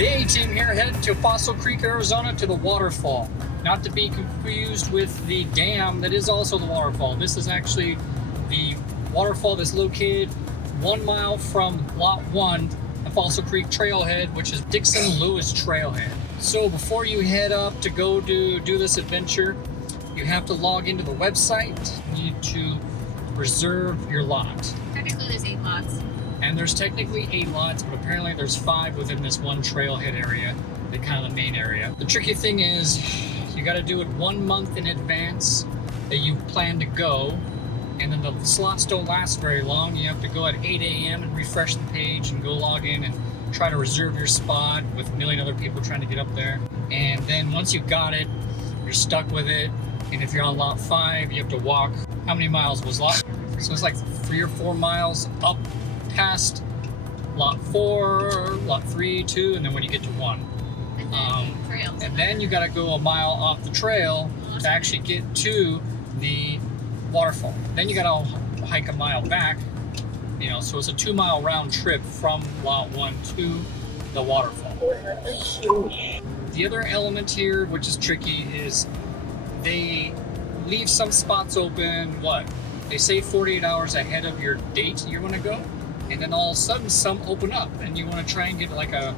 The A-Team here heading to Fossil Creek, Arizona to the Waterfall. Not to be confused with the dam that is also the waterfall. This is actually the waterfall that's located 1 mile from Lot 1, the Fossil Creek Trailhead, which is Dixon Lewis Trailhead. So before you head up to go do this adventure, you have to log into the website. You need to reserve your lot. Technically there's 8 lots. And there's technically 8 lots, but apparently there's 5 within this one trailhead area, the kind of the main area. The tricky thing is, you got to do it 1 month in advance that you plan to go, and then the slots don't last very long. You have to go at 8 a.m. and refresh the page and go log in and try to reserve your spot with a million other people trying to get up there. And then once you got it, you're stuck with it. And if you're on lot 5, you have to walk, how many miles was lot? So it's like 3 or 4 miles up past lot 4, lot 3, 2, and then when you get to 1. And then you got to go a mile off the trail to actually get to the waterfall. Then you got to hike a mile back, so it's a 2-mile round trip from lot 1 to the waterfall. The other element here, which is tricky, is they leave some spots open, they say 48 hours ahead of your date you want to go, and then all of a sudden some open up and you want to try and get like a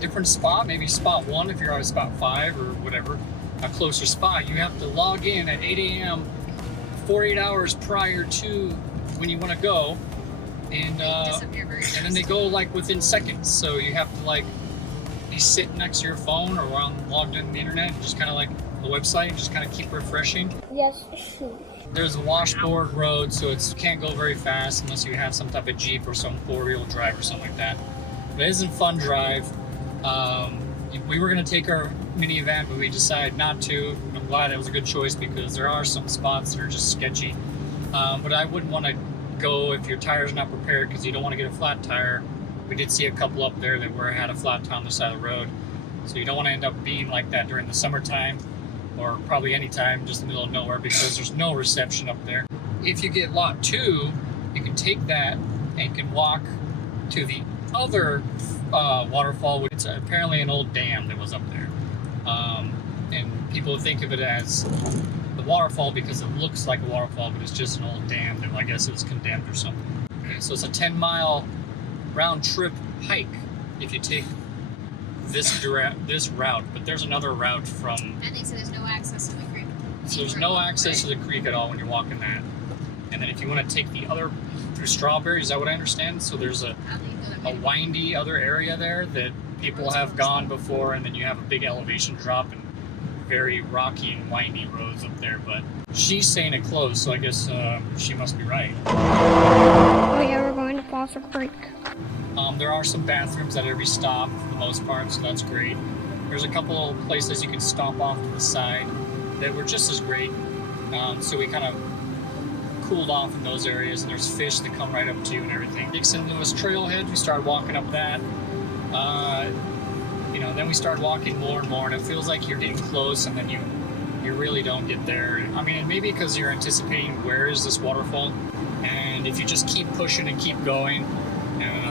different spot, maybe spot 1 if you're on spot 5 or whatever, a closer spot. You have to log in at 8 a.m. 48 hours prior to when you want to go, and then they go like within seconds, so you have to be sitting next to your phone or logged in the internet and just kind of like the website, just kind of keep refreshing. Yes, sure. There's a washboard road, so it can't go very fast unless you have some type of Jeep or some 4-wheel drive or something like that. But it is a fun drive. We were going to take our minivan, but we decided not to. I'm glad it was a good choice because there are some spots that are just sketchy. But I wouldn't want to go if your tire's not prepared because you don't want to get a flat tire. We did see a couple up there that had a flat tire on the side of the road. So you don't want to end up being like that during the summertime, or probably any time, just in the middle of nowhere, because there's no reception up there. If you get lot 2, you can take that and you can walk to the other waterfall, which is apparently an old dam that was up there. And people think of it as the waterfall because it looks like a waterfall, but it's just an old dam that I guess it was condemned or something. Okay, so it's a 10-mile round trip hike if you take this route, but there's another route from... And they said there's no access to the creek. So there's no access to the creek at all when you're walking that. And then if you want to take the other through Strawberry, is that what I understand? So there's a windy other area there that people have gone before, and then you have a big elevation drop and very rocky and windy roads up there. But she's saying it closed, so I guess she must be right. Oh yeah, we're going to Fossil Creek. There are some bathrooms at every stop for the most part, so that's great. There's a couple of places you can stop off to the side that were just as great. So we kind of cooled off in those areas, and there's fish that come right up to you and everything. Dixon Lewis Trailhead, we started walking up that. Then we started walking more and more, and it feels like you're getting close, and then you really don't get there. I mean, maybe because you're anticipating where is this waterfall, and if you just keep pushing and keep going,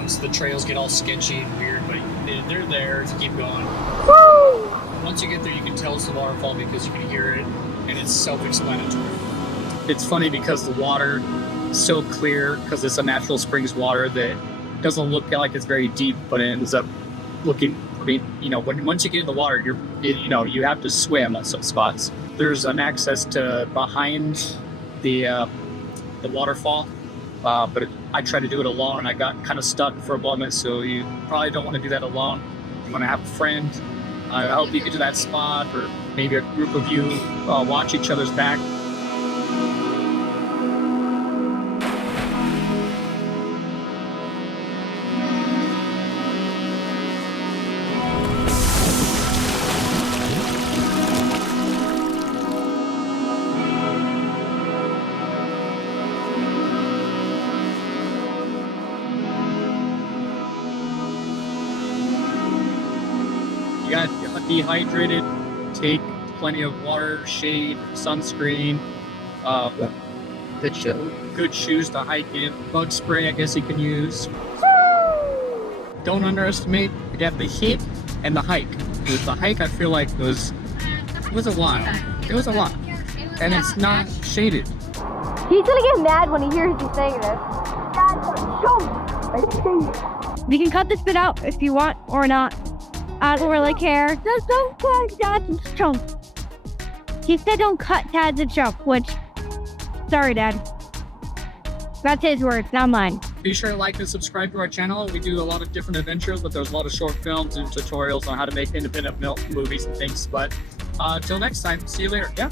so the trails get all sketchy and weird, but they're there to keep going. Woo! Once you get there, you can tell it's the waterfall because you can hear it, and it's self-explanatory. It's funny because the water is so clear, because it's a natural springs water that doesn't look like it's very deep, but it ends up looking, once you get in the water, you have to swim at some spots. There's an access to behind the waterfall, but I tried to do it alone and I got kind of stuck for a moment, so you probably don't want to do that alone. You want to have a friend. I hope you get to that spot, or maybe a group of you watch each other's back. You got to be hydrated, take plenty of water, shade, sunscreen, good shoes to hike in, bug spray I guess you can use. Don't underestimate the heat and the hike. The hike, I feel like was a lot. It was a lot, and it's not shaded. He's gonna get mad when he hears you saying this. We can cut this bit out if you want or not. I don't really care. Just don't cut Dad's jump. He said don't cut Dad's jump, which, sorry, Dad. That's his words, not mine. Be sure to like and subscribe to our channel. We do a lot of different adventures, but there's a lot of short films and tutorials on how to make independent movies and things. But till next time, see you later. Yeah.